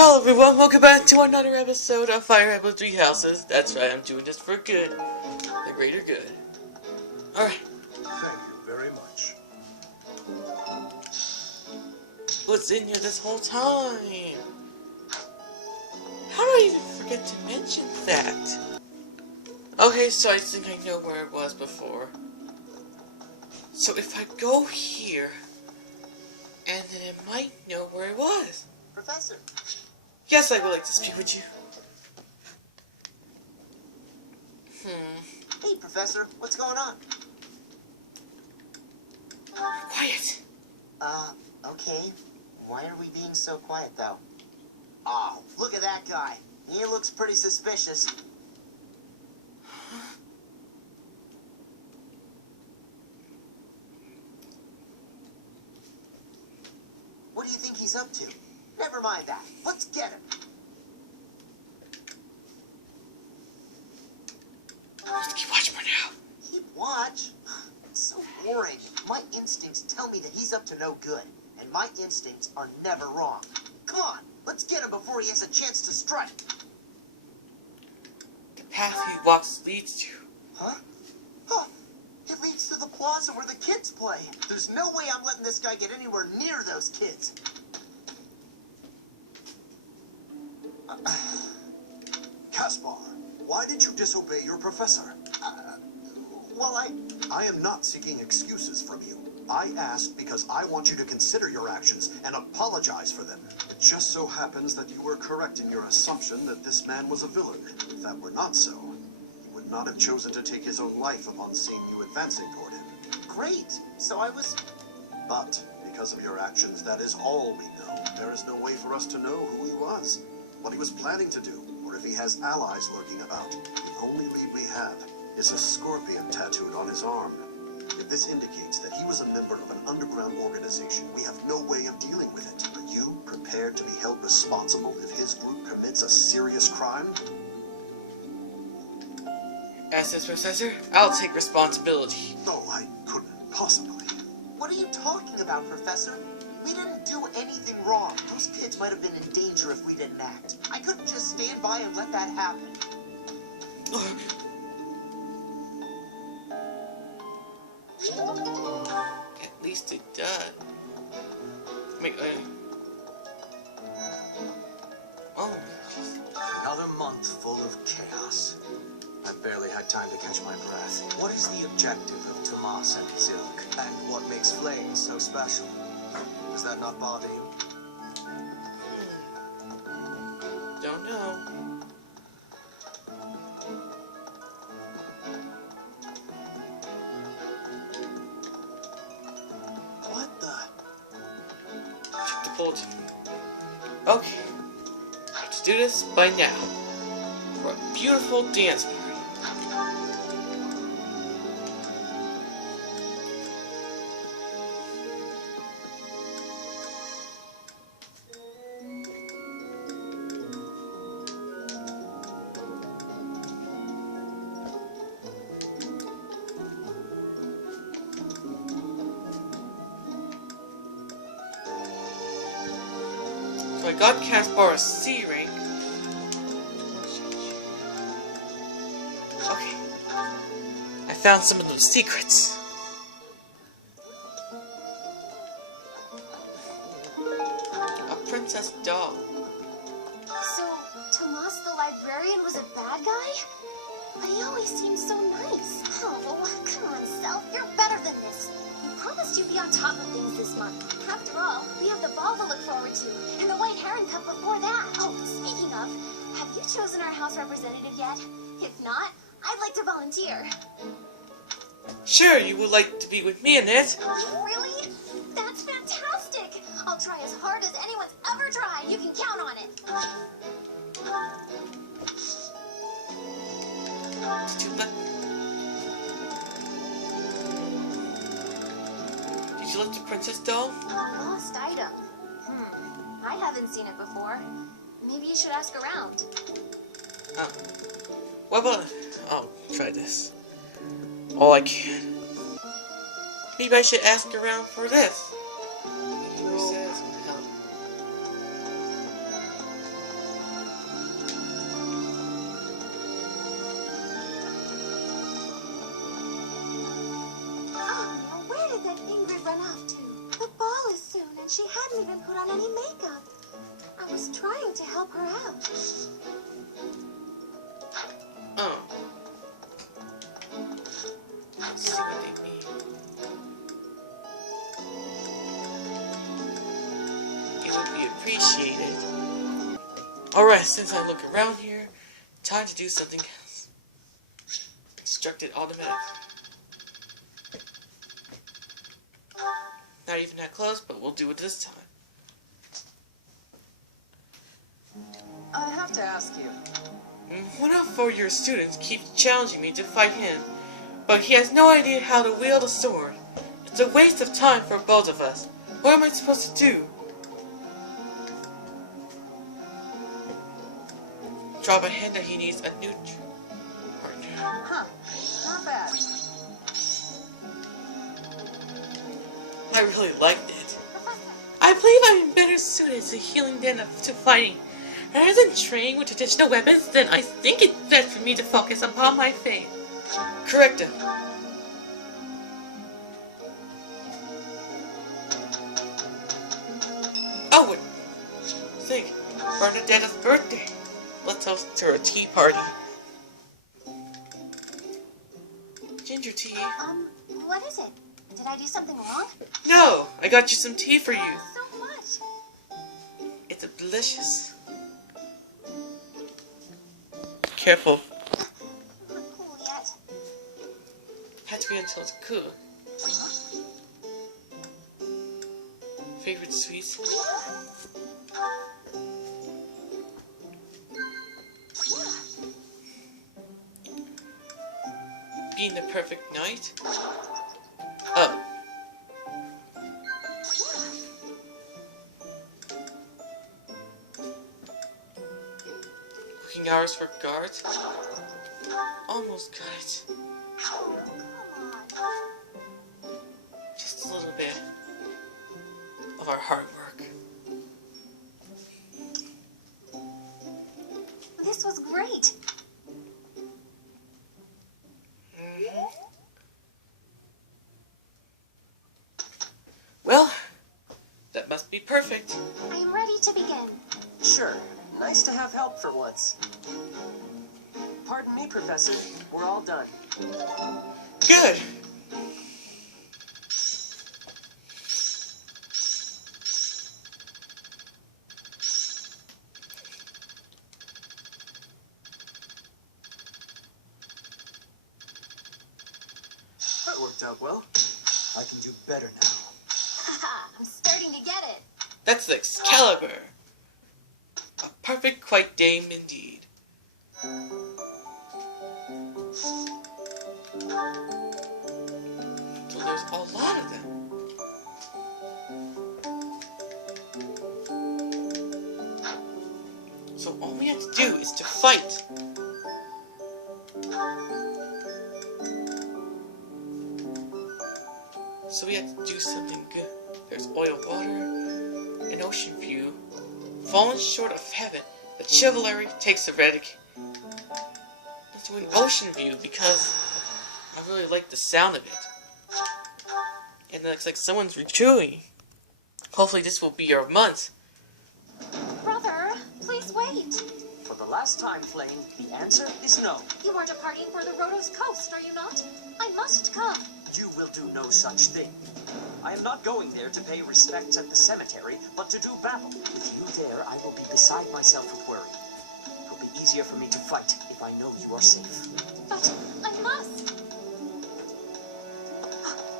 Hello everyone, welcome back to another episode of Fire Emblem Three Houses. That's right, I'm doing this for good. The greater good. Alright. Thank you very much. What's in here this whole time? How did I even forget to mention that? Okay, so I think I know where it was before. So if I go here, and then it might know where it was. Professor. Yes, I would like to speak with you. Hey, Professor. What's going on? Quiet. Okay. Why are we being so quiet, though? Oh, look at that guy. He looks pretty suspicious. What do you think he's up to? Never mind that. Let's get him. Let's keep watch for now. Keep watch? It's so boring. My instincts tell me that he's up to no good. And my instincts are never wrong. Come on, let's get him before he has a chance to strike. The path he walks leads to. Huh? Huh. It leads to the plaza where the kids play. There's no way I'm letting this guy get anywhere near those kids. Caspar, why did you disobey your professor? Well, I am not seeking excuses from you. I asked because I want you to consider your actions and apologize for them. It just so happens that you were correct in your assumption that this man was a villain. If that were not so, he would not have chosen to take his own life upon seeing you advancing toward him. Great. So I was... But because of your actions, that is all we know. There is no way for us to know who he was, what he was planning to do, or if he has allies lurking about. The only lead we have is a scorpion tattooed on his arm. If this indicates that he was a member of an underground organization, we have no way of dealing with it. Are you prepared to be held responsible if his group commits a serious crime? As his professor, I'll take responsibility. No, I couldn't possibly. What are you talking about, Professor? We didn't do anything wrong. Those kids might have been in danger if we didn't act. I couldn't just stand by and let that happen. At least it does. Oh. Another month full of chaos. I barely had time to catch my breath. What is the objective of Tomas and his ilk? And what makes Flame so special? Does that not bother you? Don't know. What the? Check the bulletin. Okay. I have to do this by now. For a beautiful dance party. So I got Caspar's C rank. Okay. I found some of those secrets. A princess doll. So, Tomas the librarian was a bad guy? But he always seems so nice. Oh, come on, Self. You're better than this. You promised you'd be on top of things this month. After all, we have the ball to look forward to, and the White Heron Cup before that. Oh, speaking of, have you chosen our house representative yet? If not, I'd like to volunteer. Sure, you would like to be with me in it. Really? That's fantastic! I'll try as hard as anyone's ever tried. You can count on it. Did you lift the princess doll? Lost item. I haven't seen it before. Maybe you should ask around. Oh. What about... I'll try this. All I can. Maybe I should ask around for this. Who says and she hadn't even put on any makeup. I was trying to help her out. Oh. Let's see what they need. It would be appreciated. Alright, since I look around here, time to do something else. Constructed automatic. Not even that close, but we'll do it this time. I have to ask you. One of 4 year students keeps challenging me to fight him, but he has no idea how to wield a sword. It's a waste of time for both of us. What am I supposed to do? Drop a hint that he needs a new partner. Huh. Not bad. I really liked it. I believe I'm better suited to healing than to fighting. Rather than training with traditional weapons, then I think it's best for me to focus upon my faith. Correct him. Oh, wait. Think. Bernadetta's birthday. Let's host to a tea party. Ginger tea. What is it? Did I do something wrong? No, I got you some tea for you. So much. It's delicious. Careful. Not cool yet. Had to wait until it's cool. Favorite sweets? Being the perfect night? Oh. Working hours for guards? Almost got it. Oh, come on. Just a little bit of our hard work. This was great. Well, that must be perfect. I am ready to begin. Sure. Nice to have help for once. Pardon me, Professor. We're all done. Good. That worked out well. I can do better now. Haha, I'm starting to get it. That's the Excalibur. A perfect quite dame indeed. So there's a lot of them. So all we have to do is to fight. So we have to do something good. There's oil water, an ocean view. Fallen short of heaven, but chivalry takes a redic. Let's do an ocean view because I really like the sound of it. And it looks like someone's retreating. Hopefully this will be our month. Brother, please wait. For the last time, Flame, the answer is no. You are departing for the Rhodos coast, are you not? I must come. You will do no such thing. I am not going there to pay respects at the cemetery, but to do battle. With you there, I will be beside myself with worry. It will be easier for me to fight if I know you are safe. But I must.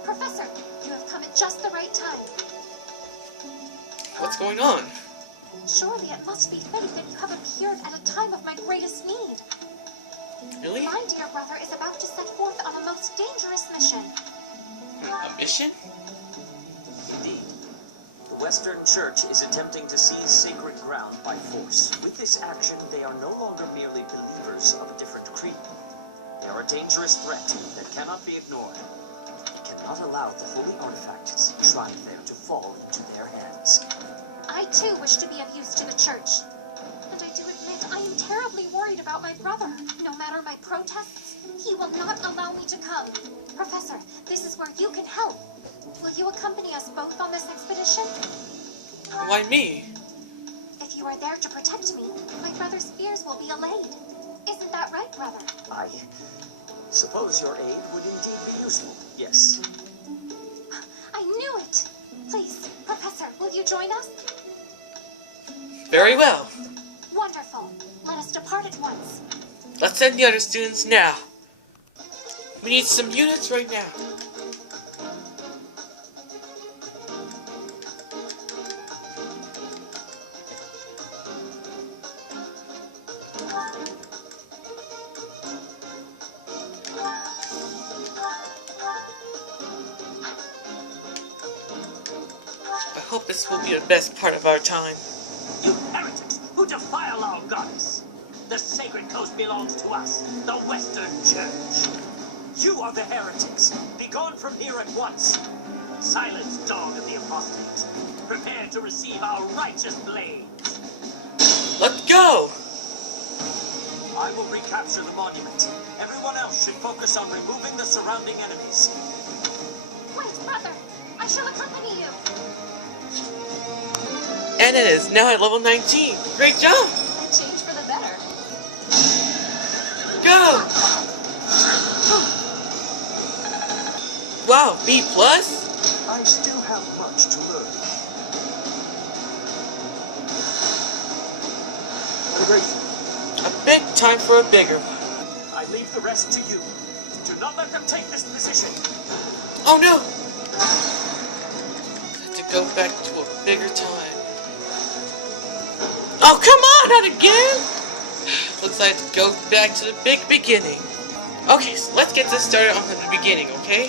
Professor, you have come at just the right time. What's going on? Surely it must be fitting that you have appeared at a time of my greatest need. Really? My dear brother is about to set forth on a most dangerous mission. A mission? Indeed. The Western Church is attempting to seize sacred ground by force. With this action, they are no longer merely believers of a different creed. They are a dangerous threat that cannot be ignored. We cannot allow the holy artifacts enshrined there to fall into their hands. I too wish to be of use to the church. And I do admit I am terribly worried about my brother. No matter my protests, he will not allow me to come. Professor, this is where you can help. Will you accompany us both on this expedition? Why me? If you are there to protect me, my brother's fears will be allayed. Isn't that right, brother? I suppose your aid would indeed be useful, yes. I knew it! Please, Professor, will you join us? Very well. Wonderful. Let us depart at once. Let's send the other students now. We need some units right now. I hope this will be the best part of our time. You heretics who defile our goddess! The sacred coast belongs to us, the Western Church. You are the heretics. Be gone from here at once. Silence, dog of the apostates. Prepare to receive our righteous blades. Let's go! I will recapture the monument. Everyone else should focus on removing the surrounding enemies. Wait, brother! I shall accompany you! And it is now at level 19. Great job! A change for the better. Go! Wow, B+? I still have much to learn. I'm grateful. A big time for a bigger one. I leave the rest to you. Do not let them take this position. Oh no! Have to go back to a bigger time. Oh, come on, not again! Looks like I have to go back to the big beginning. Okay, so let's get this started on the beginning, okay?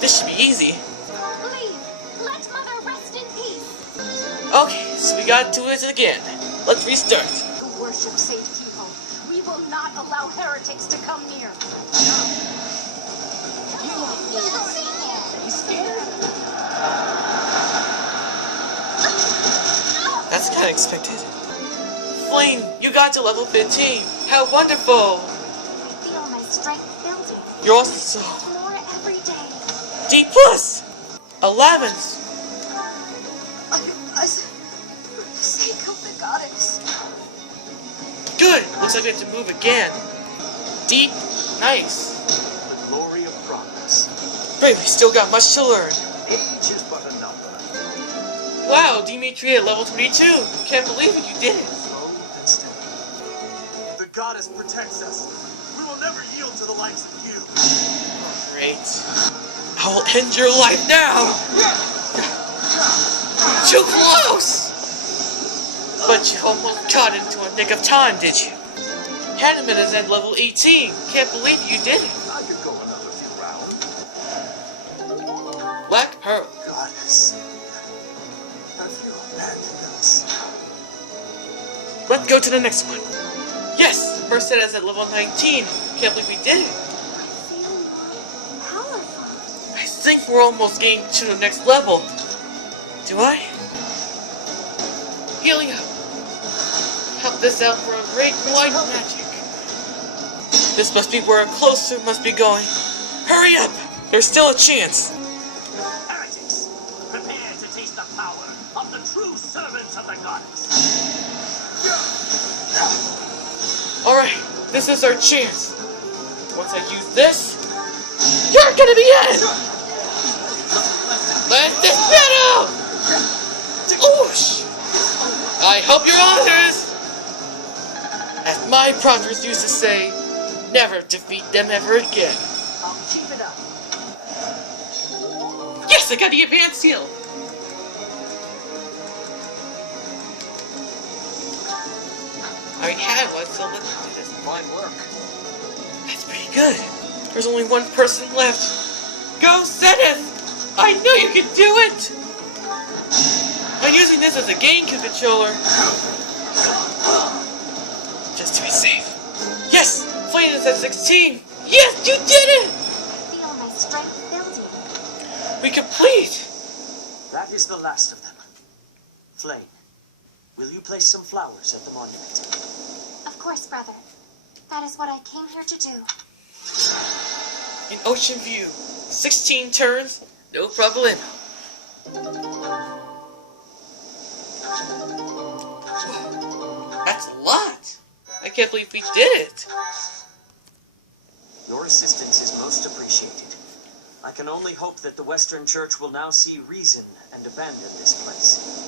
This should be easy. Leave! Let Mother rest in peace! Okay, so we gotta do it again. Let's restart. To worship Saint Hugo, we will not allow heretics to come near. That's kind of expected. Flame, you got to level 15. How wonderful! I feel my strength building. You're also More every day. D+. 11s. For the sake of the goddess. Good. Looks like we have to move again. Deep. Nice. The glory of progress. Great, we still got much to learn. Age is but a number. Wow, Dimitri at level 22. Can't believe it, you did it. Slow and steady. The goddess protects us. We will never yield to the likes of you. Great. I will end your life now. Too close. But you almost got into a nick of time, did you? Hanneman is at level 18. Can't believe you did it. I could go another few rounds. Black Pearl. Goddess. Have you abandoned us? Let's go to the next one. Yes, first set is at level 19. Can't believe we did it. I feel more powerful. I think we're almost getting to the next level. Do I? Healing up. Help this out for a great white magic. This must be where a closer must be going. Hurry up! There's still a chance. Heretics, prepare to taste the power of the true servants of the goddess. Alright, this is our chance. Once I use this, you're gonna be in! Let this battle! Oosh! I hope you're honest! As my brothers used to say, never defeat them ever again. I'll keep it up. Yes, I got the advanced seal! I already had one, so let's do this. Fine work. That's pretty good. There's only one person left. Go, Zenith! I know you can do it! I'm using this as a GameCube controller. Just to be safe. Yes! Flame is at 16! Yes, you did it! I feel my strength building. We complete! That is the last of them. Flame, will you place some flowers at the monument? Of course, brother. That is what I came here to do. In Ocean View. 16 turns, no problem. That's a lot! I can't believe we did it! Your assistance is most appreciated. I can only hope that the Western Church will now see reason and abandon this place.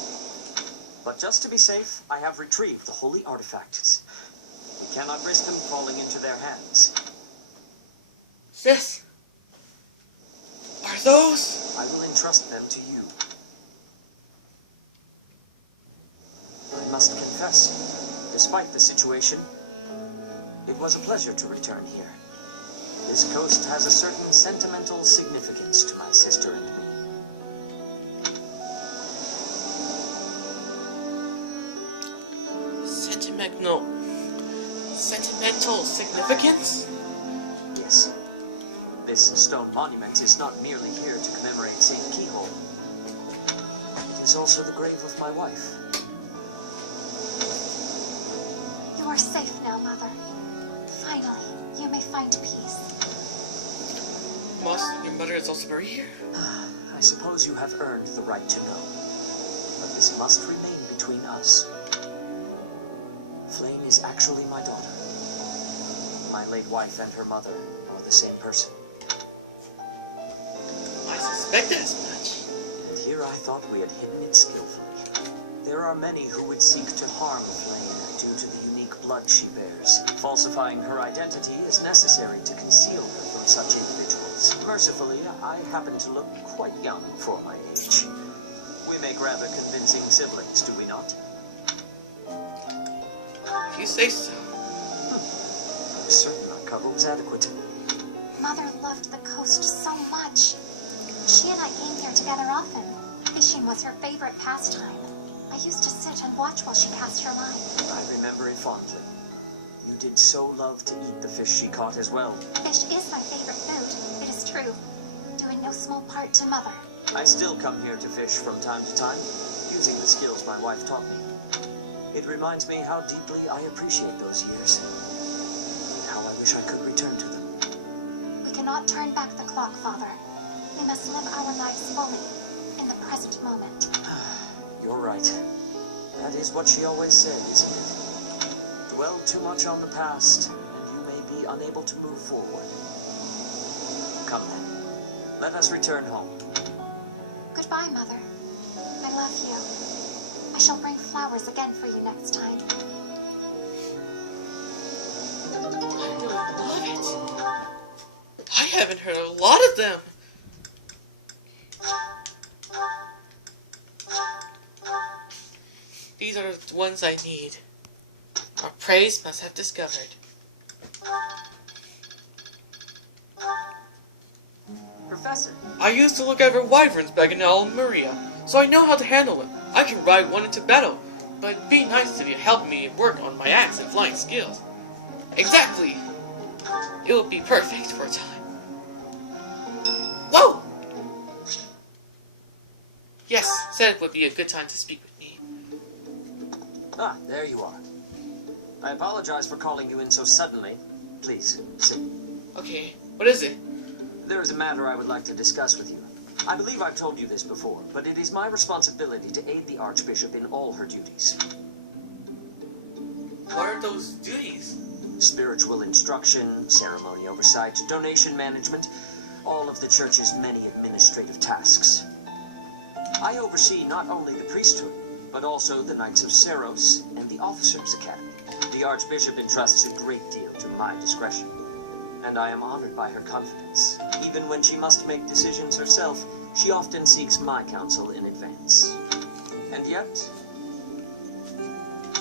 But just to be safe, I have retrieved the holy artifacts. We cannot risk them falling into their hands. Sis! Are those? I will entrust them to you. I must confess, despite the situation, it was a pleasure to return here. This coast has a certain sentimental significance to my sister and me. Sentimental significance? Yes. This stone monument is not merely here to commemorate St. Keyhole. It is also the grave of my wife. You are safe now, Mother. Finally, you may find peace. Your mother is also buried here? I suppose you have earned the right to know. But this must remain between us. Flame is actually my daughter. My late wife and her mother are the same person. I suspected as much. And here I thought we had hidden it skillfully. There are many who would seek to harm Flame due to the unique blood she bears. Falsifying her identity is necessary to conceal her from such individuals. Mercifully, I happen to look quite young for my age. We make rather convincing siblings, do we not? If you say so. I'm certain our cover was adequate. Mother loved the coast so much. She and I came here together often. Fishing was her favorite pastime. I used to sit and watch while she cast her line. I remember it fondly. You did so love to eat the fish she caught as well. Fish is my favorite food, it is true. Due in no small part to Mother. I still come here to fish from time to time, using the skills my wife taught me. It reminds me how deeply I appreciate those years, and how I wish I could return to them. We cannot turn back the clock, Father. We must live our lives fully, in the present moment. You're right. That is what she always said, isn't it? Dwell too much on the past, and you may be unable to move forward. Come then. Let us return home. Goodbye, Mother. I love you. I shall bring flowers again for you next time. I really love it. I haven't heard a lot of them. These are the ones I need. Our praise must have discovered. Professor. I used to look after wyverns back in Almeria, so I know how to handle them. I can ride one into battle, but it'd be nice if you helped me work on my axe and flying skills. Exactly! It would be perfect for a time. Whoa! Yes, said it would be a good time to speak with me. Ah, there you are. I apologize for calling you in so suddenly. Please, sit. Okay, what is it? There is a matter I would like to discuss with you. I believe I've told you this before, but it is my responsibility to aid the Archbishop in all her duties. What are those duties? Spiritual instruction, ceremony oversight, donation management, all of the Church's many administrative tasks. I oversee not only the priesthood, but also the Knights of Seros and the Officers' Academy. The Archbishop entrusts a great deal to my discretion, and I am honored by her confidence. Even when she must make decisions herself, she often seeks my counsel in advance. And yet,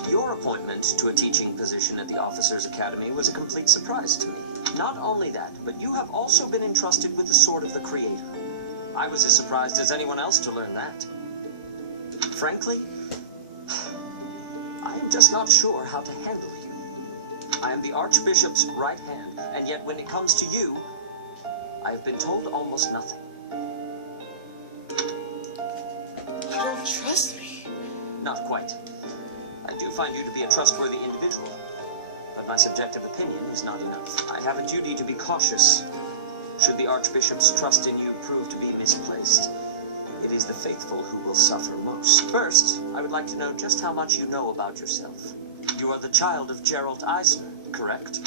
your appointment to a teaching position at the Officers' Academy was a complete surprise to me. Not only that, but you have also been entrusted with the Sword of the Creator. I was as surprised as anyone else to learn that. Frankly, I am just not sure how to handle you. I am the Archbishop's right hand, and yet when it comes to you, I have been told almost nothing. You don't trust me. Not quite. I do find you to be a trustworthy individual, but my subjective opinion is not enough. I have a duty to be cautious should the Archbishop's trust in you prove to be misplaced. it is the faithful who will suffer most. First, I would like to know just how much you know about yourself. You are the child of Jeralt Eisner, correct?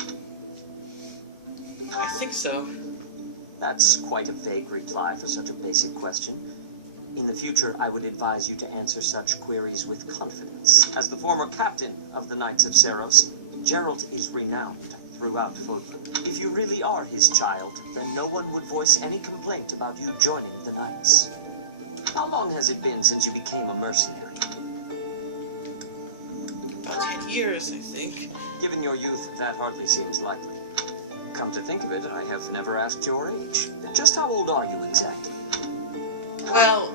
I think so. That's quite a vague reply for such a basic question. In the future, I would advise you to answer such queries with confidence. As the former captain of the Knights of Seros, Jeralt is renowned throughout Fodlan. If you really are his child, then no one would voice any complaint about you joining the Knights. How long has it been since you became a mercenary? About 10 years, I think. Given your youth, that hardly seems likely. Come to think of it, I have never asked your age. Just how old are you exactly? Well,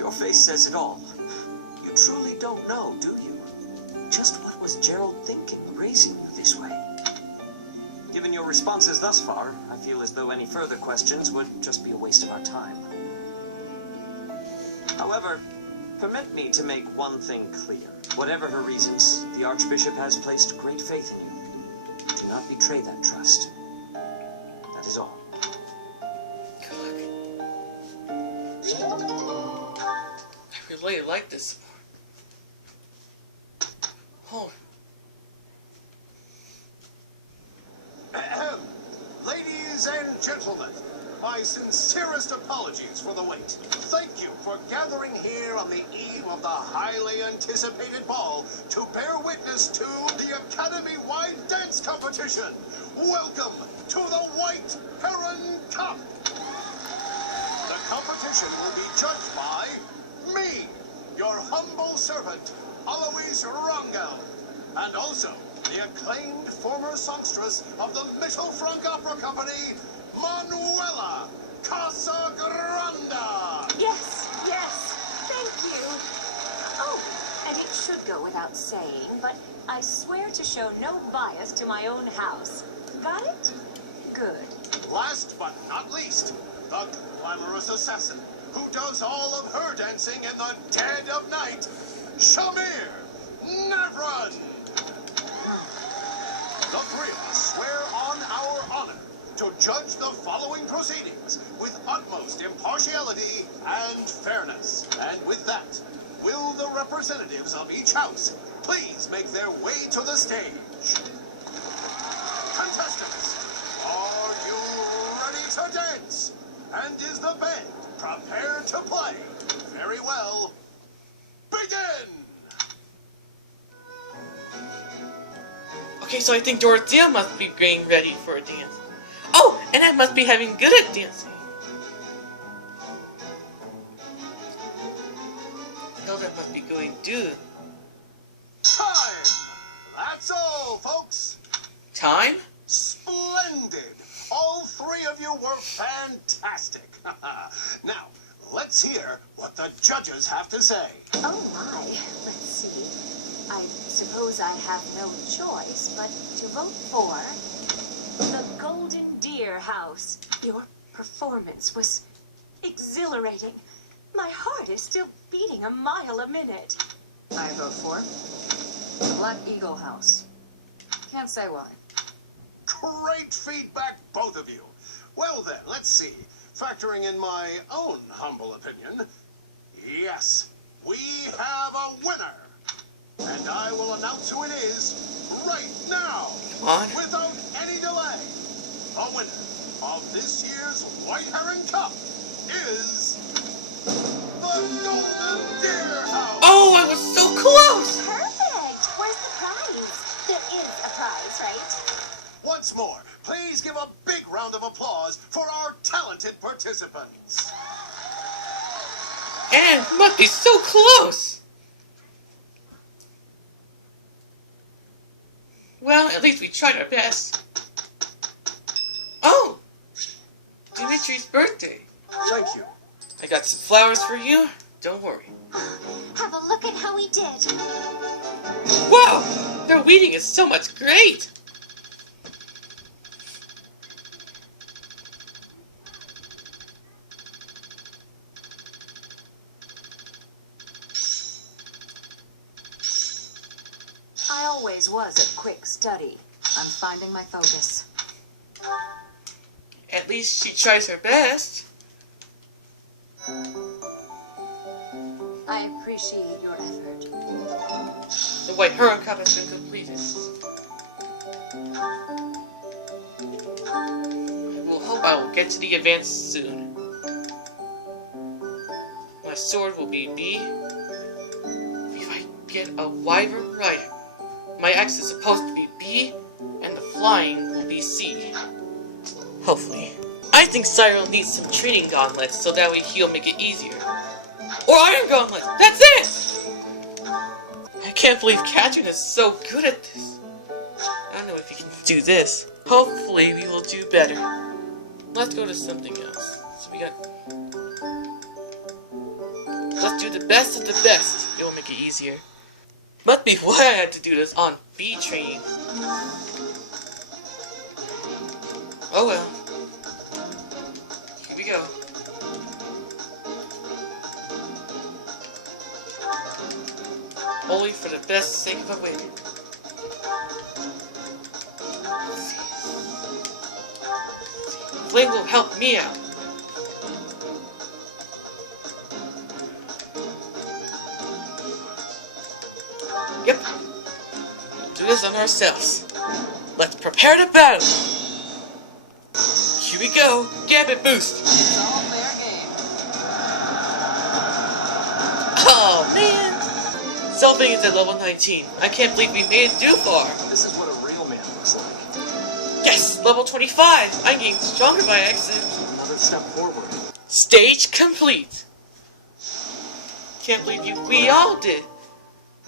Your face says it all. You truly don't know, do you? Just what was Jeralt thinking, raising you this way? Given your responses thus far, I feel as though any further questions would just be a waste of our time. However, permit me to make one thing clear. Whatever her reasons, the Archbishop has placed great faith in you. Do not betray that trust. That is all. I really like this part. Oh. Ladies and gentlemen, my sincerest apologies for the wait. Thank you for gathering here on the eve of the highly anticipated ball to bear witness to the Academy-wide dance competition. Welcome to the White Heron Cup. The competition will be judged by me, your humble servant, Alois Rangel, and also the acclaimed former songstress of the Mittelfrank Opera Company, Manuela Casagranda. Yes, thank you. Oh, and it should go without saying, but I swear to show no bias to my own house. Got it? Good. Last but not least, the glamorous assassin who does all of her dancing in the dead of night, Shamir Navran. The three of us swear on our honor to judge the following proceedings with utmost impartiality and fairness. And with that, will the representatives of each house please make their way to the stage? Contestants, are you ready to dance? And is the band prepared to play? Very well. Begin! Okay, so I think Dorothea must be getting ready for a dance. Oh, and I must be having good at dancing. Hilda must be going too. Time! That's all, folks. Time? Splendid! All three of you were fantastic. Now, let's hear what the judges have to say. Oh my, let's see. I suppose I have no choice but to vote for the Golden Deer House. Your performance was exhilarating. My heart is still beating a mile a minute. I vote for the Black Eagle House. Can't say why. Great feedback, both of you. Well then, let's see. Factoring in my own humble opinion, yes, we have a winner. And I will announce who it is right now. Come on. Without any delay. The winner of this year's White Heron Cup is the Golden Deer House. Oh, I was so close! Perfect! Where's the prize? There is a prize, right? Once more, please give a big round of applause for our talented participants. And must be so close! Well, at least we tried our best. Oh! Dimitri's birthday. Thank you. I got some flowers for you. Don't worry. Have a look at how he did. Wow! Their weeding is so much great! I always was a quick study. I'm finding my focus. At least she tries her best. I appreciate your effort. The white hero cup has been completed. I will hope I will get to the advance soon. My sword will be B. If I get a wyvern right, my axe is supposed to be B, and the flying will be C. Hopefully. I think Cyril needs some training gauntlets so that way he'll make it easier. Or iron gauntlets! That's it! I can't believe Catherine is so good at this. I don't know if he can do this. Hopefully we will do better. Let's go to something else. So we got... Let's do the best of the best. It will make it easier. But before I had to do this on B training. Oh well. Here we go. Only for the best sake of a win. Flame will help me out. Yep. We'll do this on ourselves. Let's prepare to battle. Here we go. Gambit boost. It's all fair game. Oh man. Solving is at level 19. I can't believe we made it too far. This is what a real man looks like. Yes, level 25. I'm getting stronger by accident. Another step forward. Stage complete. Can't believe we all did.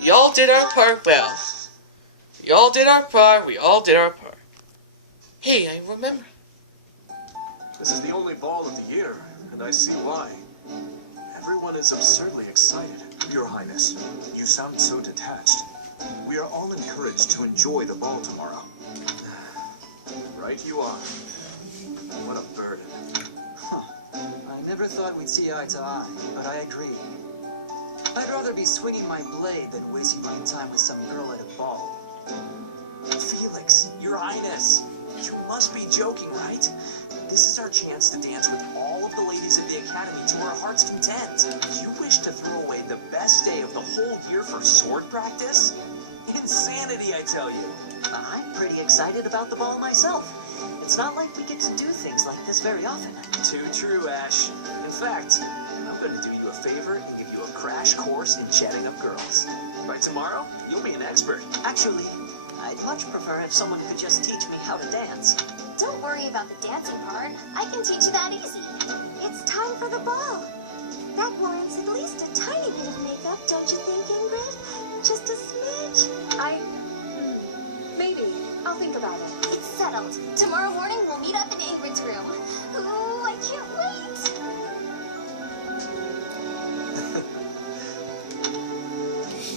We all did our part well. We all did our part. We all did our part. Hey, I remember. This is the only ball of the year, and I see why. Everyone is absurdly excited. Your Highness, you sound so detached. We are all encouraged to enjoy the ball tomorrow. Right you are. What a burden. Huh. I never thought we'd see eye to eye, but I agree. I'd rather be swinging my blade than wasting my time with some girl at a ball. Felix, Your Highness, you must be joking, right? This is our chance to dance with all of the ladies of the Academy to our heart's content. You wish to throw away the best day of the whole year for sword practice? Insanity, I tell you. I'm pretty excited about the ball myself. It's not like we get to do things like this very often. Too true, Ash. In fact, I'm going to do you a favor and give you a crash course in chatting up girls. By tomorrow, you'll be an expert. Actually, I'd much prefer if someone could just teach me how to dance. Don't worry about the dancing part. I can teach you that easy. It's time for the ball. That warrants at least a tiny bit of makeup, don't you think, Ingrid? Just a smidge. Maybe. I'll think about it. It's settled. Tomorrow morning we'll meet up in Ingrid's room. Ooh, I can't wait.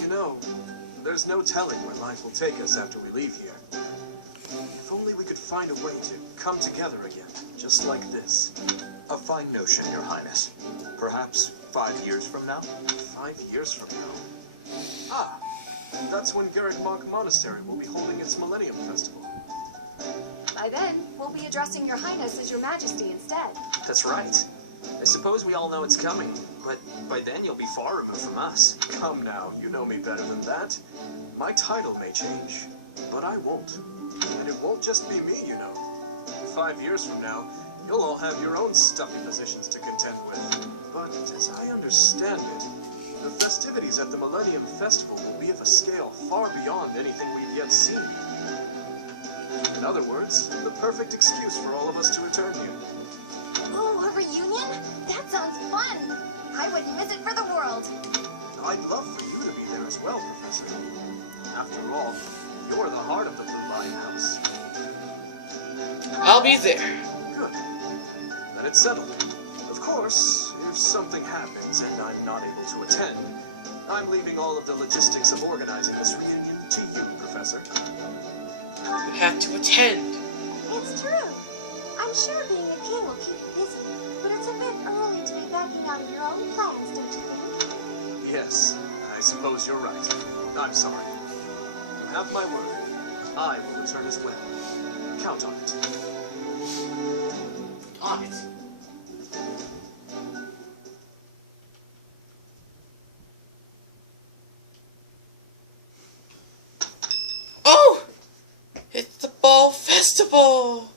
You know, there's no telling where life will take us after we leave here. If only we could find a way to come together again, just like this. A fine notion, Your Highness. Perhaps 5 years from now? 5 years from now. Ah, that's when Garrick Monk Monastery will be holding its Millennium Festival. By then, we'll be addressing Your Highness as Your Majesty instead. That's right. I suppose we all know it's coming, but by then you'll be far removed from us. Come now, you know me better than that. My title may change, but I won't. And it won't just be me, you know. 5 years from now, you'll all have your own stuffy positions to contend with. But as I understand it, the festivities at the Millennium Festival will be of a scale far beyond anything we've yet seen. In other words, the perfect excuse for all of us to return here. Ooh, a reunion? That sounds fun. I wouldn't miss it for the world. I'd love for you to be there as well, Professor. After all, you're the heart of the Blue Lighthouse. I'll be there. Good. Then it's settled. Of course, if something happens and I'm not able to attend, I'm leaving all of the logistics of organizing this reunion to you, Professor. You have to attend. It's true. I'm sure being a king will keep you busy, but it's a bit early to be backing out of your own plans, don't you think? Yes, I suppose you're right. I'm sorry. You have my word. I will return as well. Count on it. On it. festival!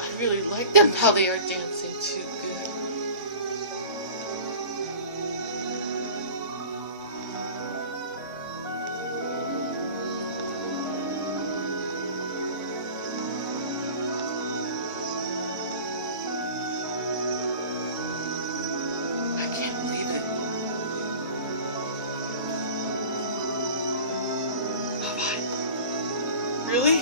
I really like them how they are dancing too good. I can't believe it. Bye-bye. Really?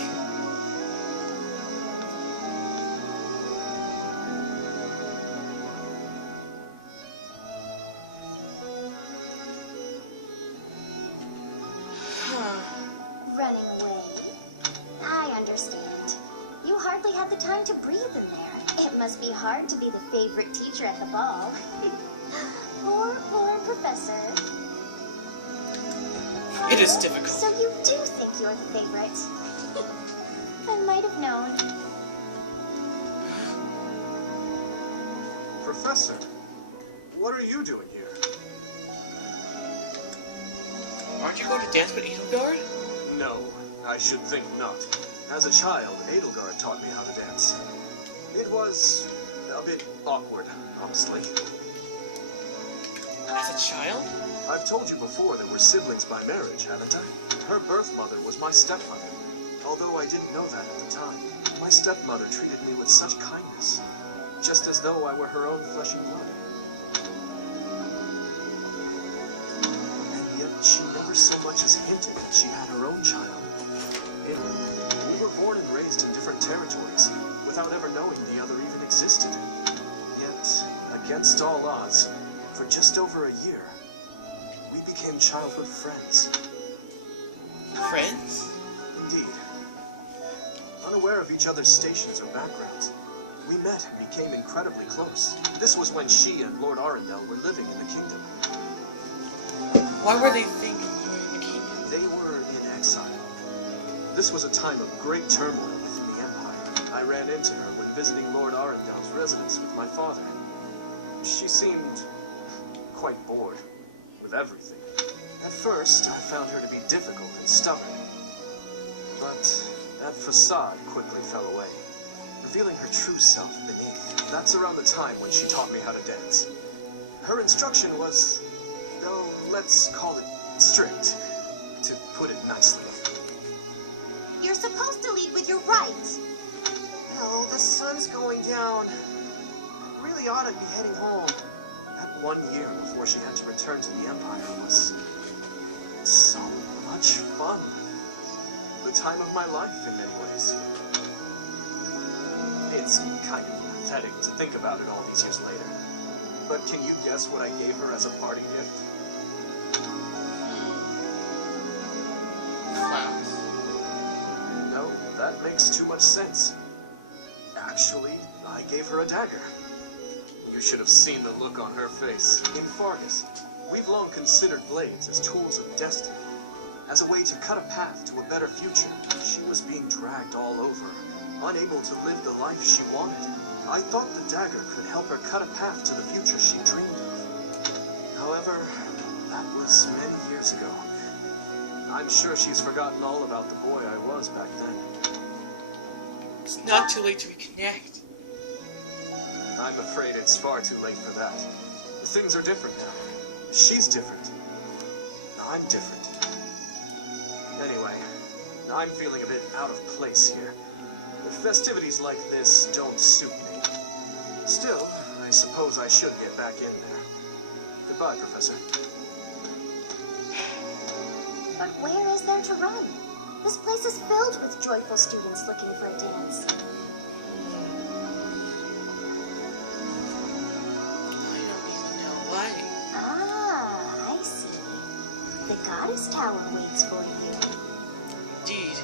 Running away? I understand. You hardly had the time to breathe in there. It must be hard to be the favorite teacher at the ball. Poor professor. It is difficult. So you do think you're the favorite? I might have known. Professor, what are you doing here? Aren't you going to dance with Edelgard? No, I should think not. As a child, Edelgard taught me how to dance. It was a bit awkward, honestly. As a child? I've told you before that we're siblings by marriage, haven't I? Her birth mother was my stepmother. Although I didn't know that at the time, my stepmother treated me with such kindness, just as though I were her own flesh and blood. And yet she never so much as hinted that she had her own child. We were born and raised in different territories, without ever knowing the other even existed. Yet, against all odds, for just over a year, we became childhood friends. Friends? Indeed. Unaware of each other's stations or backgrounds, we met and became incredibly close. This was when she and Lord Arundel were living in the kingdom. Why were they thinking you were in the kingdom? They were in exile. This was a time of great turmoil within the Empire. I ran into her when visiting Lord Arundel's residence with my father. She seemed quite bored with everything. At first, I found her to be difficult and stubborn. But that facade quickly fell away, revealing her true self beneath. That's around the time when she taught me how to dance. Her instruction was, though, let's call it strict, to put it nicely. You're supposed to lead with your right. Oh, the sun's going down. I really ought to be heading home. That 1 year before she had to return to the Empire was so much fun. The time of my life in many ways. It's kind of pathetic to think about it all these years later. But can you guess what I gave her as a parting gift? Flowers? No, that makes too much sense. Actually, I gave her a dagger. You should have seen the look on her face. In Fargus, we've long considered blades as tools of destiny, as a way to cut a path to a better future. She was being dragged all over, unable to live the life she wanted. I thought the dagger could help her cut a path to the future she dreamed of. However, that was many years ago. I'm sure she's forgotten all about the boy I was back then. It's not too late to reconnect. I'm afraid it's far too late for that. Things are different now. She's different. I'm different. Anyway, I'm feeling a bit out of place here. Festivities like this don't suit me. Still, I suppose I should get back in there. Goodbye, Professor. But where is there to run? This place is filled with joyful students looking for a dance. I don't even know why. Ah, I see. The Goddess Tower waits for you. Indeed.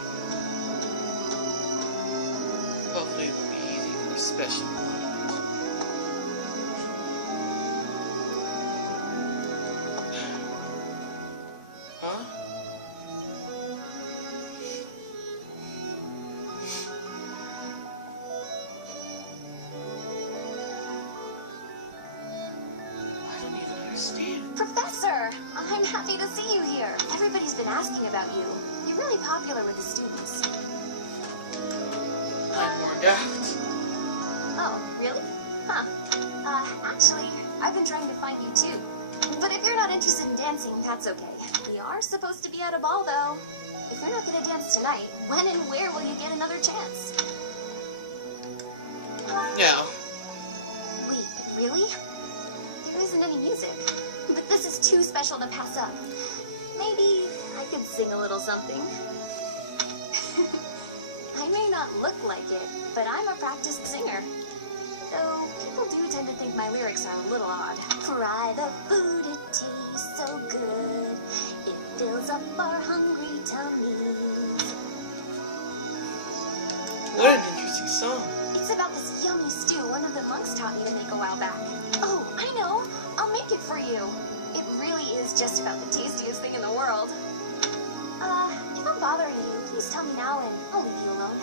Hopefully it will be easy for a special one. happy to see you here. Everybody's been asking about you. You're really popular with the students. I'm worn out. Oh, really? Huh. Actually, I've been trying to find you too. But if you're not interested in dancing, that's okay. We are supposed to be at a ball, though. If you're not gonna dance tonight, when and where will you get another chance? No. Wait, really? There isn't any music. But this is too special to pass up. Maybe I could sing a little something. I may not look like it, but I'm a practiced singer. Though people do tend to think my lyrics are a little odd. Fry the food, it tastes so good. It fills up our hungry tummies. What an interesting song. It's about this yummy stew one of the monks taught me to make a while back. Oh, I know. I'll make it for you. It really is just about the tastiest thing in the world. If I'm bothering you, please tell me now and I'll leave you alone.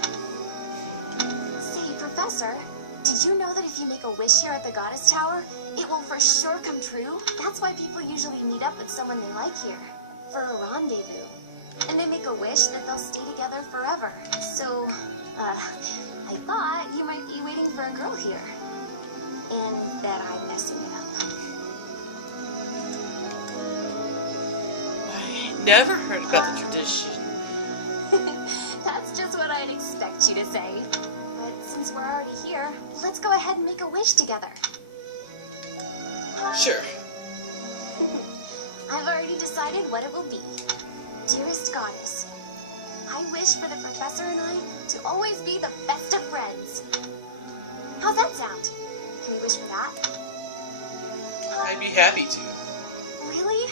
Say, Professor, did you know that if you make a wish here at the Goddess Tower, it will for sure come true? That's why people usually meet up with someone they like here, for a rendezvous. And they make a wish that they'll stay together forever. So, I thought you might be waiting for a girl here. And that I'm messing it up. I never heard about the tradition. That's just what I'd expect you to say. But since we're already here, let's go ahead and make a wish together. Sure. I've already decided what it will be. Dearest Goddess, I wish for the Professor and I to always be the best of friends. How's that sound? Can we wish for that? I'd be happy to. Really?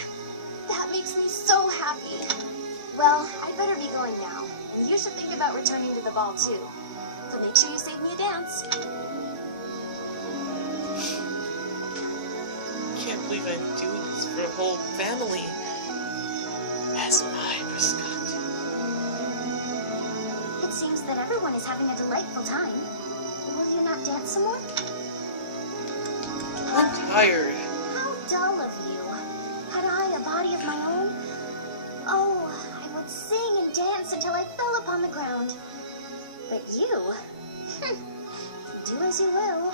That makes me so happy. Well, I'd better be going now. And you should think about returning to the ball too. So make sure you save me a dance. Can't believe I'm doing this for a whole family as my mascot. It seems that everyone is having a delightful time. Will you not dance some more? I'm tired. How dull of you. Had I a body of my own? Oh, I would sing and dance until I fell upon the ground. But you? Do as you will.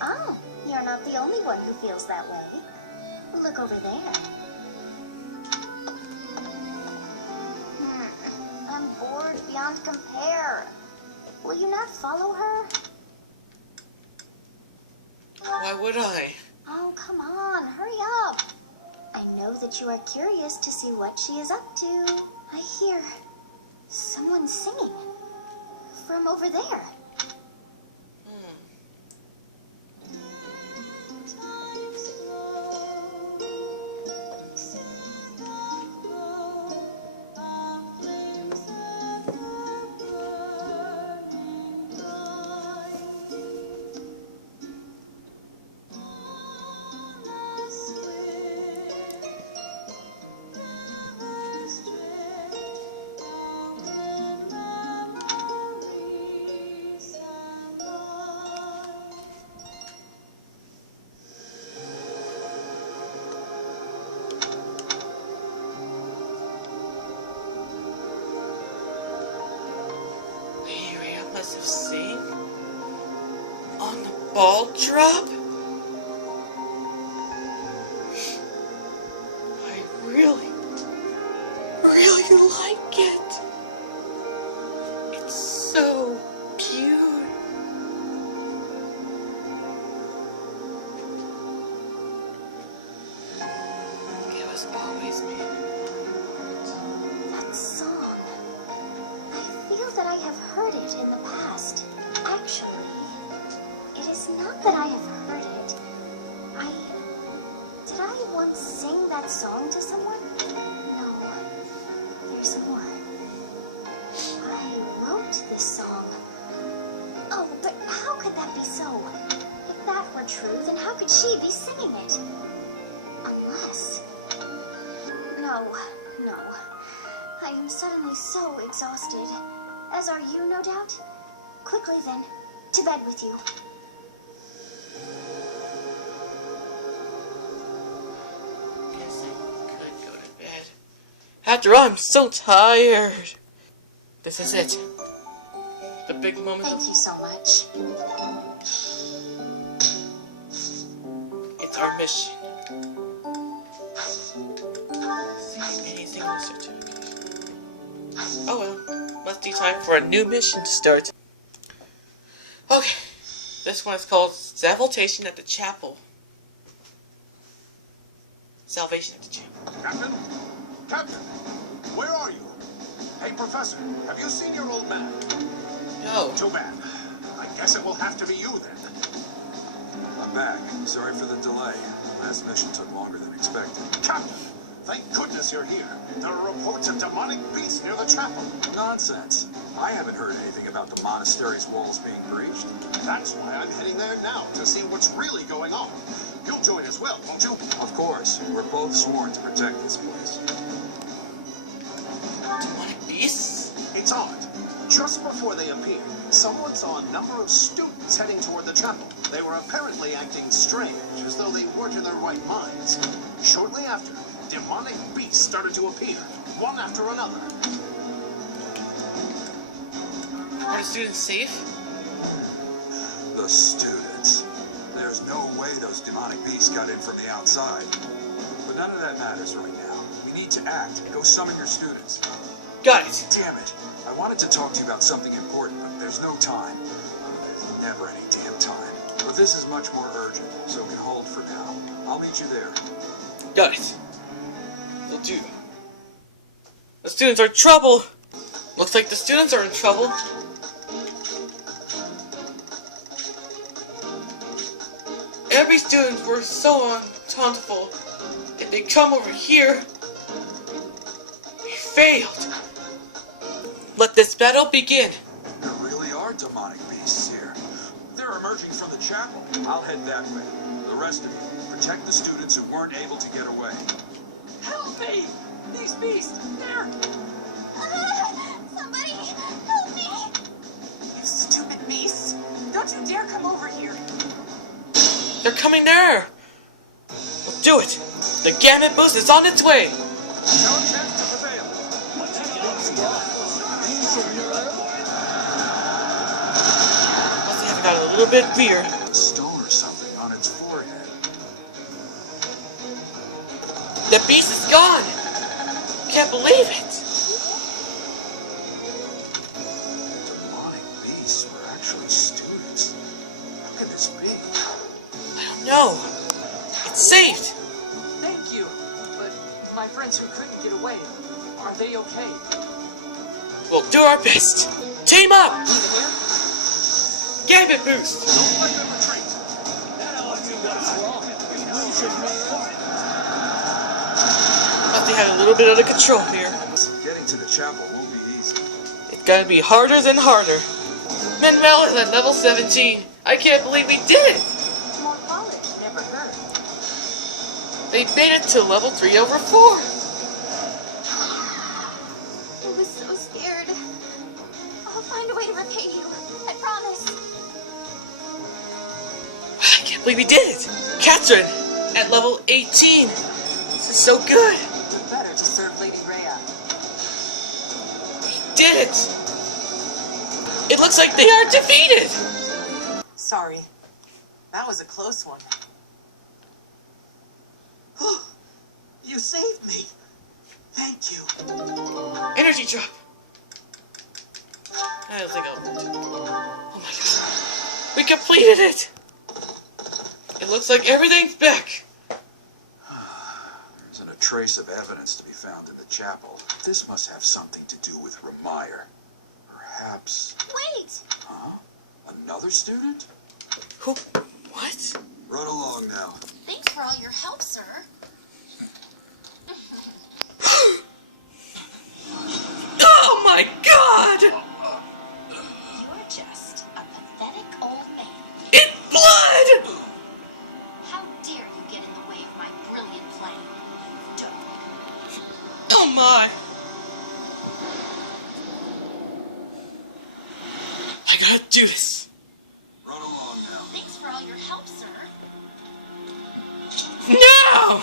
Oh, you're not the only one who feels that way. Look over there. I'm bored beyond compare. Will you not follow her? Why would I? Oh, come on, hurry up. I know that you are curious to see what she is up to. I hear someone singing from over there. Must have sing on the ball drop. I really like it. It's so cute. It was always me. That song. I feel that I have heard it in the past. Actually, it is not that I have heard it. Did I once sing that song to someone? No. There's more. I wrote this song. Oh, but how could that be so? If that were true, then how could she be singing it? Unless... No. I am suddenly so exhausted. As are you, no doubt? Quickly then, to bed with you. Kissing. After all, I'm so tired. This is it. The big moment. Thank you so much. It's our mission. Anything in the certificate. Oh well, must be time for a new mission to start. Okay, this one is called Salvation at the Chapel. Salvation at the Chapel. Captain? Captain! Where are you? Hey, Professor, have you seen your old man? No. Too bad. I guess it will have to be you then. I'm back. Sorry for the delay. Last mission took longer than expected. Captain! Thank goodness you're here. There are reports of demonic beasts near the chapel. Nonsense. I haven't heard anything about the monastery's walls being breached. That's why I'm heading there now, to see what's really going on. You'll join as well, won't you? Of course. We're both sworn to protect this place. Demonic beasts? It's odd. Just before they appeared, someone saw a number of students heading toward the chapel. They were apparently acting strange, as though they weren't in their right minds. Shortly after, demonic beasts started to appear, one after another. Are the students safe? The students. There's no way those demonic beasts got in from the outside. But none of that matters right now. We need to act. Go summon your students. Got it. Damn it. I wanted to talk to you about something important, but there's no time. There's never any damn time. But this is much more urgent, so it can hold for now. I'll meet you there. Got it. Will do. The students are in trouble. Looks like the students are in trouble. Every student were so untauntable. If they come over here, we failed. Let this battle begin. There really are demonic beasts here. They're emerging from the chapel. I'll head that way. The rest of you, protect the students who weren't able to get away. Help me! These beasts, they're... Somebody, help me! You stupid beasts! Don't you dare come over here! They're coming there. We'll do it. The gamut boost is on its way. No chance to prevail. Must have got a little bit weird. A stone or something on its forehead. The beast is gone. Can't believe it. Demonic beasts were actually students. How could this be? I don't know. It's saved. Thank you. But my friends who couldn't get away, are they okay? We'll do our best. Team up. Gambit boost. Don't let them retreat. Must have had a little bit under control here. Getting to the chapel won't be easy. It's gonna be harder than harder. Manuel is at level 17. I can't believe we did it. More polish never hurt. They made it to level 3 over 4. I was so scared. I'll find a way to repay you. I promise. I can't believe we did it. Catherine at level 18. This is so good. Better to serve Lady Rhea. We did it. It looks like they are defeated. Sorry. That was a close one. You saved me. Thank you. Energy drop. I don't think oh my god. We completed it. It looks like everything's back. There isn't a trace of evidence to be found in the chapel. This must have something to do with Ramire. Perhaps... Wait! Huh? Another student? Who? What? Run along now. Thanks for all your help, sir. Oh my god! You're just a pathetic old man. In blood! How dare you get in the way of my brilliant plan, you dog. Oh my! I gotta do this. Run along now. Thanks for all your help, sir. No!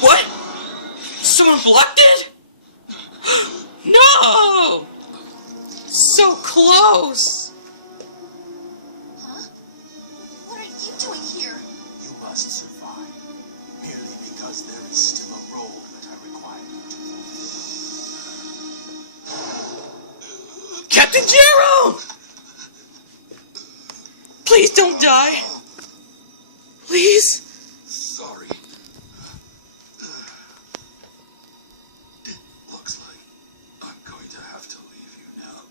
What? Someone elected? No! So close! Huh? What are you doing here? You must survive, merely because there is still a role that I require you to fulfill. Captain Jeralt! Please don't die. Please? Sorry. It looks like I'm going to have to leave you now.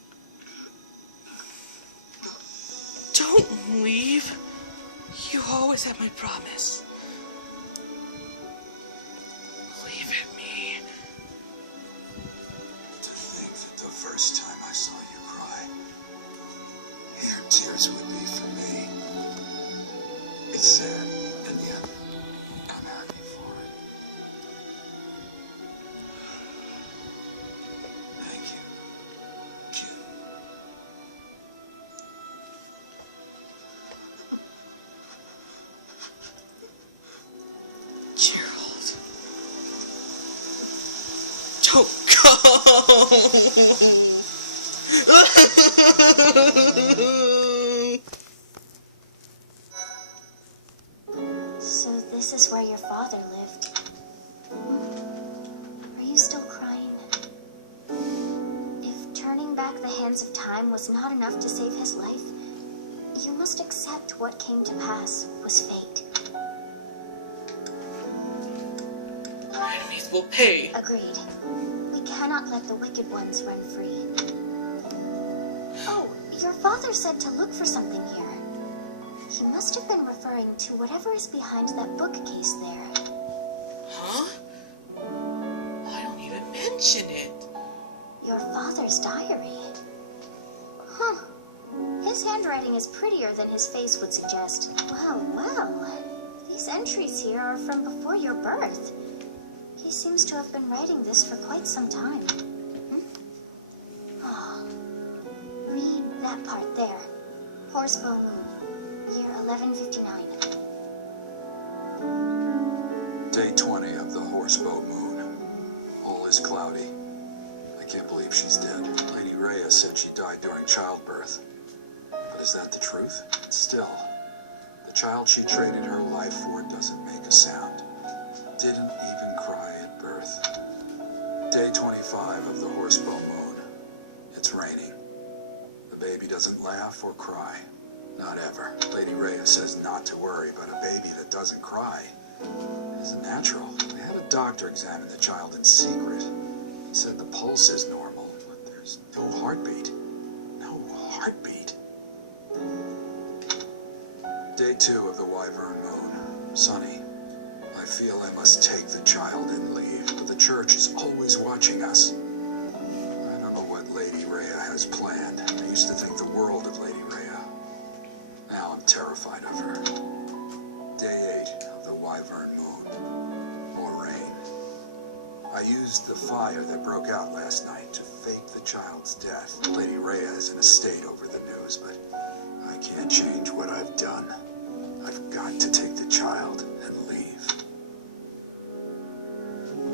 Don't leave. You always have my promise. Leave at me. To think that the first time I saw you cry, your tears would be for me. It's sad, and yet I'm happy for it. Thank you, kid. Jeralt. Don't go. So this is where your father lived. Are you still crying? If turning back the hands of time was not enough to save his life, you must accept what came to pass was fate. Our enemies will pay. Agreed. We cannot let the wicked ones run free. Oh, your father said to look for something here. He must have been referring to whatever is behind that bookcase there. Huh? I don't even mention it. Your father's diary. Huh. His handwriting is prettier than his face would suggest. Well, well. These entries here are from before your birth. He seems to have been writing this for quite some time. Oh. Read that part there. Horsebow Moon, year 1159. Day 20 of the Horsebow Moon. All is cloudy. I can't believe she's dead. Lady Rhea said she died during childbirth. But is that the truth? Still, the child she traded her life for doesn't make a sound. Didn't even cry at birth. Day 25 of the Horsebow Moon. It's raining. The baby doesn't laugh or cry. Not ever. Lady Rhea says not to worry, but a baby that doesn't cry isn't natural. They had a doctor examine the child in secret. He said the pulse is normal, but there's no heartbeat. No heartbeat. Day 2 of the Wyvern Moon. Sunny. I feel I must take the child and leave, but the church is always watching us. I don't know what Lady Rhea has planned. I used to think the world of Lady Rhea. Now I'm terrified of her. Day 8 of the Wyvern Moon. More rain. I used the fire that broke out last night to fake the child's death. Lady Rhea is in a state over the news, but I can't change what I've done. I've got to take the child and leave.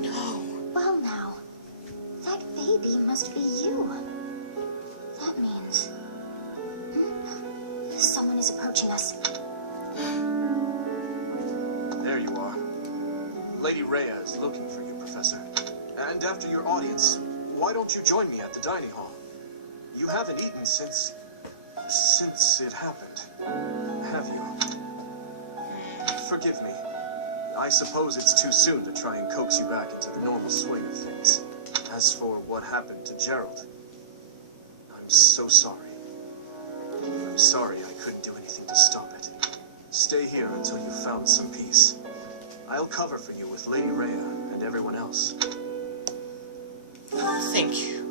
No. Well now, that baby must be you. That means... someone is approaching us. There you are. Lady Rhea is looking for you, Professor. And after your audience, why don't you join me at the dining hall? You haven't eaten since it happened. Have you? Forgive me. I suppose it's too soon to try and coax you back into the normal swing of things. As for what happened to Jeralt, I'm so sorry. I'm sorry I couldn't do anything to stop it. Stay here until you've found some peace. I'll cover for you with Lady Rhea and everyone else. Thank you.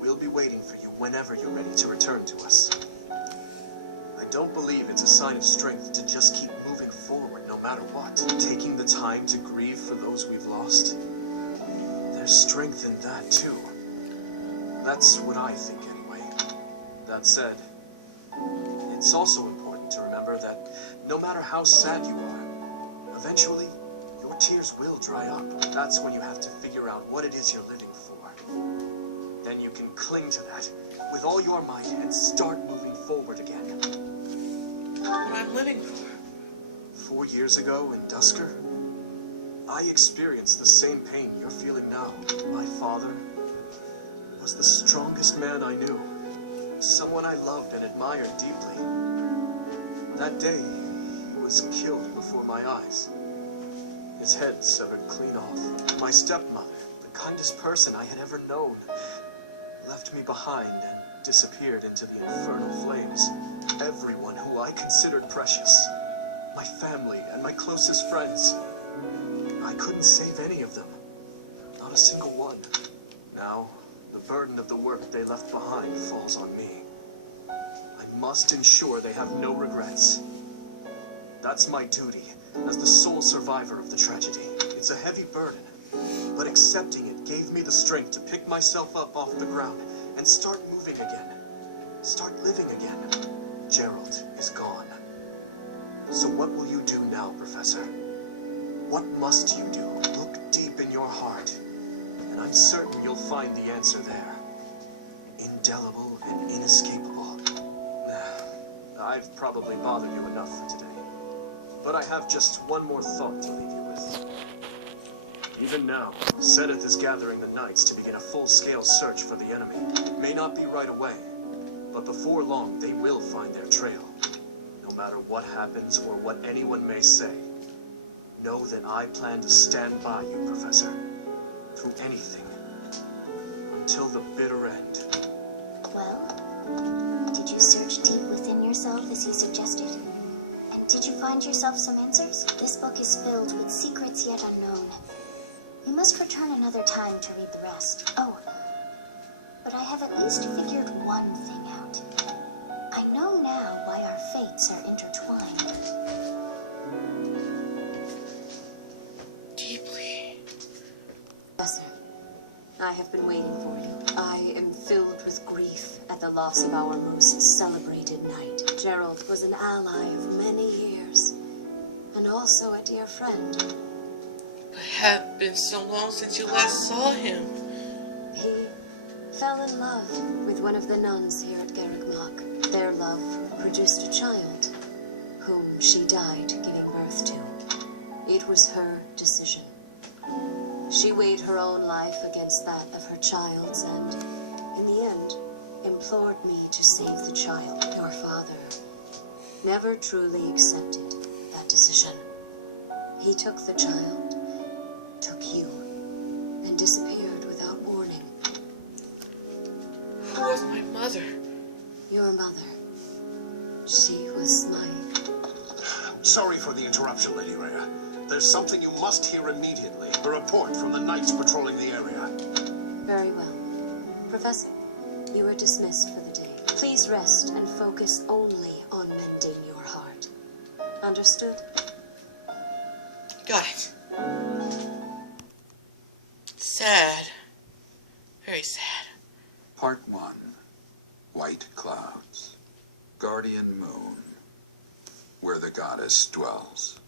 We'll be waiting for you whenever you're ready to return to us. I don't believe it's a sign of strength to just keep moving forward no matter what. Taking the time to grieve for those we've lost. There's strength in that too. That's what I think anyway. That said, it's also important to remember that no matter how sad you are, eventually your tears will dry up. That's when you have to figure out what it is you're living for. Then you can cling to that with all your might and start moving forward again. What I'm living for. 4 years ago in Dusker, I experienced the same pain you're feeling now. My father was the strongest man I knew. Someone I loved and admired deeply. That day, he was killed before my eyes. His head severed clean off. My stepmother, the kindest person I had ever known, left me behind and disappeared into the infernal flames. Everyone who I considered precious, my family and my closest friends, I couldn't save any of them. Not a single one. Now, the burden of the work they left behind falls on me. I must ensure they have no regrets. That's my duty as the sole survivor of the tragedy. It's a heavy burden, but accepting it gave me the strength to pick myself up off the ground and start moving again. Start living again. Jeralt is gone. So what will you do now, Professor? What must you do? Look deep in your heart, and I'm certain you'll find the answer there. Indelible and inescapable. I've probably bothered you enough for today. But I have just one more thought to leave you with. Even now, Sedith is gathering the knights to begin a full-scale search for the enemy. It may not be right away, but before long they will find their trail. No matter what happens or what anyone may say, know that I plan to stand by you, Professor, through anything, until the bitter end. Well, did you search deep within yourself as he suggested? And did you find yourself some answers? This book is filled with secrets yet unknown. You must return another time to read the rest. Oh, but I have at least figured one thing out. I know now why our fates are intertwined. Deeply. Professor, I have been waiting for you. I am filled with grief at the loss of our most celebrated knight. Jeralt was an ally of many years, and also a dear friend. It had been so long since you last saw him. He fell in love with one of the nuns here at Garrigmach. Their love produced a child, whom she died giving birth to. It was her decision. She weighed her own life against that of her child's, and, in the end, implored me to save the child. Your father never truly accepted that decision. He took the child, took you, and disappeared without warning. Who was my mother? Your mother. She was mine. Sorry for the interruption, Lady Rhea. There's something you must hear immediately. A report from the knights patrolling the area. Very well. Professor, you are dismissed for the day. Please rest and focus only on mending your heart. Understood? Got it. Sad. Very sad. Part 1. White Clouds. Guardian Moon. Where the goddess dwells.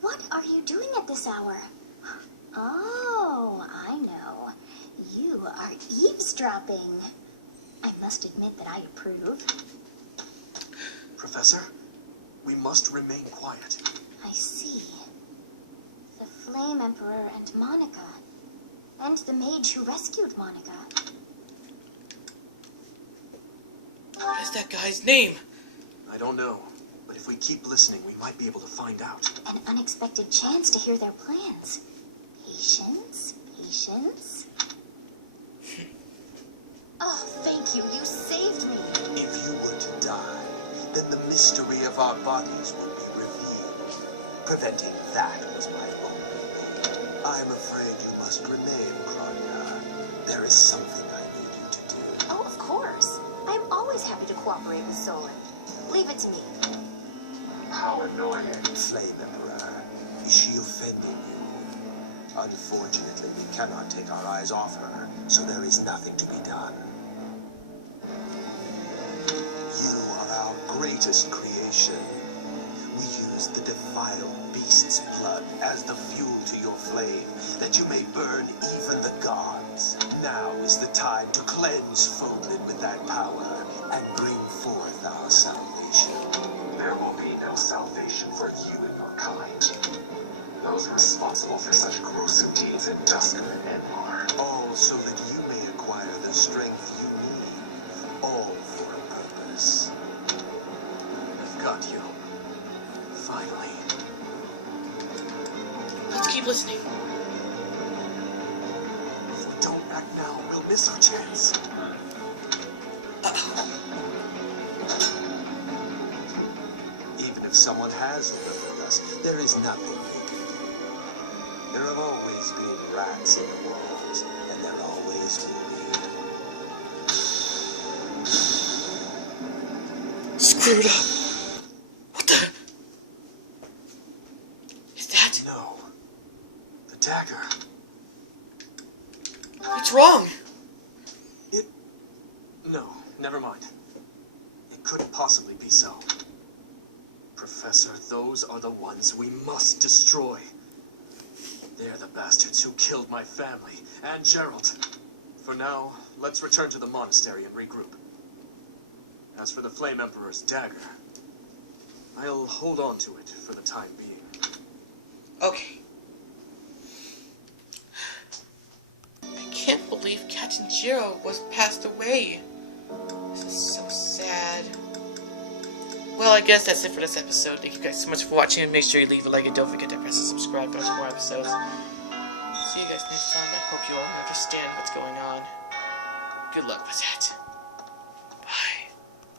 What are you doing at this hour? Oh, I know. You are eavesdropping. I must admit that I approve. Professor, we must remain quiet. I see. The Flame Emperor and Monica. And the mage who rescued Monica. What is that guy's name? I don't know, but if we keep listening, we might be able to find out. An unexpected chance to hear their plans. Patience, patience. Oh, thank you. You saved me. If you were to die, then the mystery of our bodies would be revealed. Preventing that was my only aim. I'm afraid you must remain, Claudia. There is something I need you to do. Oh, of course. I'm always happy to cooperate with Solon. Leave it to me. How annoying. Flame Emperor, is she offending you? Unfortunately, we cannot take our eyes off her, so there is nothing to be done. You are our greatest creation. We use use the defiled beast's blood as the fuel to your flame, that you may burn even the gods. Now is the time to cleanse foemen with that power and bring forth our salvation. There will be no salvation for you and your kind. Those responsible for such gruesome deeds in Dusker and Enmar. All so that you may acquire the strength you need. All for a purpose. I've got you. Finally. Let's keep listening. If we don't act now, we'll miss our chance. Even if someone has remembered us, there is nothing they can do. There have always been rats in the walls, and there always will be. Screwed up. What the? Is that? No. The dagger. What's wrong? No, never mind. It couldn't possibly be so. Professor, those are the ones we must destroy. They're the bastards who killed my family, and Jeralt. For now, let's return to the monastery and regroup. As for the Flame Emperor's dagger, I'll hold on to it for the time being. Okay. I can't believe Captain Jeralt was passed away. This is so sad. Well, I guess that's it for this episode. Thank you guys so much for watching, and make sure you leave a like and don't forget to press the subscribe button for more episodes. See you guys next time. I hope you all understand what's going on. Good luck with that.